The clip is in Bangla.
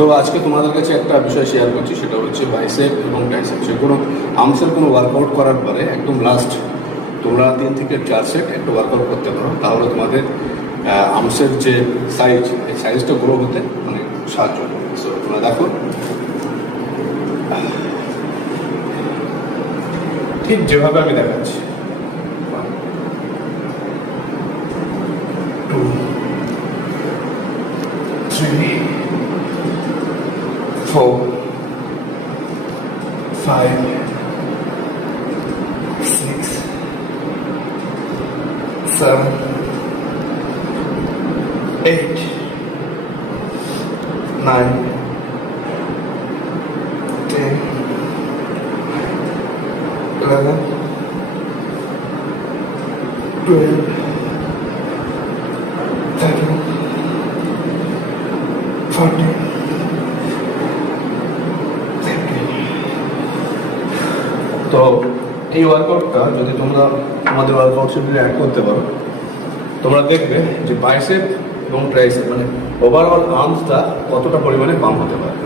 তো আজকে তোমাদের কাছে একটা বিষয় শেয়ার করছি, সেটা হচ্ছে বাইসেপ এবং ট্রাইসেপ। কোনো আর্মসের কোনো ওয়ার্কআউট করার পরে একদম লাস্ট তোমরা 3 থেকে 4 সেট একটা ওয়ার্কআউট করতে পারো, তাহলে তোমাদের আর্মসের যে সাইজ, এই সাইজটা গ্রো হতে অনেক সাহায্য হবে। সো তোমরা দেখো, ঠিক যেভাবে আমি দেখাচ্ছি। 1 2 3 4 5 6 7 8 9 10 11 12 13 14 তো এই ওয়ার্কআউটটা যদি তোমরা আমাদের ওয়ার্কআউট শিডিউলে অ্যাড করতে পারো, তোমরা দেখবে যে বাইসেপ এবং ট্রাইসেপ মানে ওভারঅল আর্মসটা কতটা পরিমাণে পাম্প হতে পারে।